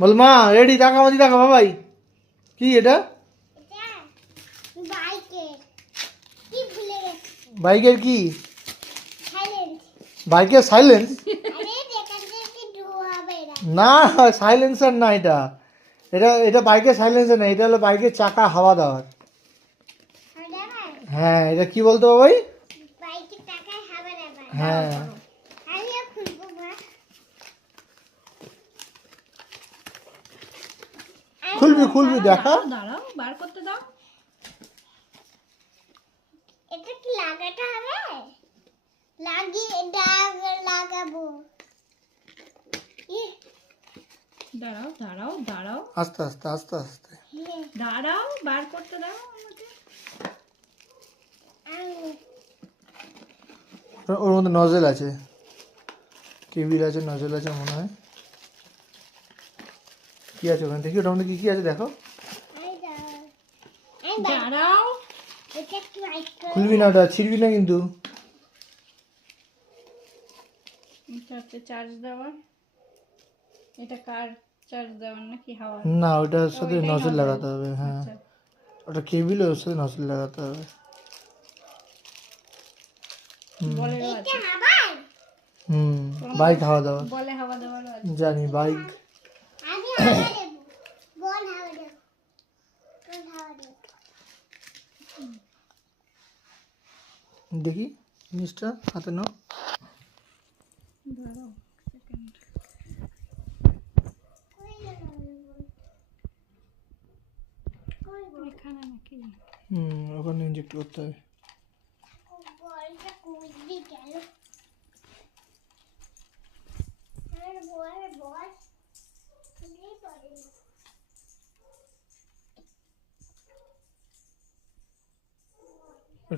বল মা রেডি, টাকা মাঝি টাকা বাবাই। কি এটা? বাইকের কি? বাইকের সাইলেন্স? না সাইলেন্সার না এটা, এটা এটা বাইকের সাইলেন্সার না, এটা হলো বাইকের চাকা হাওয়া দেওয়ার। হ্যাঁ এটা কি বলতো বাবাই? হ্যাঁ খুলবি খুলবি দেখা। দাঁড়াও বার করতে দাও। এটা কি লাগাতে হবে? লাগাবো। দাঁড়াও দাঁড়াও দাঁড়াও, আস্তে আস্তে আস্তে আস্তে দাঁড়াও বার করতে দাও আমাকে। ওর মধ্যে নজেল আছে, কেবিল আছে, নজেল আছে মনে হয়। কি আছে ওখানে দেখি, ওটার মধ্যে কি কি আছে দেখো। দাঁড়াও, খুলবি না, ওটা ছিড়বি না কিন্তু। এটা হচ্ছে চার্জ দেওয়ার। এটা কার চার্জ দেওয়ার নাকি হাওয়া? না ওটার সাথে ওইটাই নজেল nozzle। লাগাতে হবে। হ্যাঁ আচ্ছা। ওটা কেবিল, ওর সাথে নজেল লাগাতে হবে। বলেরও আছে। বাইক হাওয়া দেওয়া, বলে হাওয়া দেওয়ারও আছে। জানি বাইক। দেখি জিনিসটা হাতে নাও। দাঁড়াও সেকেন্ড। এখানে নাকি? ওখানে ইনজেক্ট করতে হবে।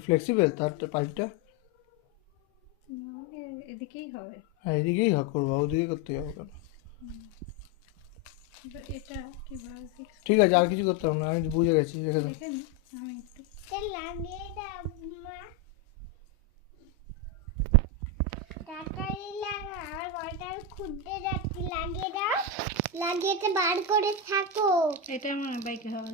ফ্লেক্সিবল তার পাইপটা। এদিকেই হবে। হ্যাঁ এদিকেই করবো, ওদিকে করতে যাবো কেন? এটা কিভাবে ফিক্স? ঠিক আছে আর কিছু করতে হবে না, আমি বুঝে গেছি, রেখে দাও। দেখে নি আমি একটু। লাগিয়ে দাও মা। তাড়াতাড়ি লাগা, আমার বলটা খুঁজতে যাচ্ছি। লাগিয়ে দাও, লাগিয়েতে বার করে থাকো। এটা আমার বাইকে হবে।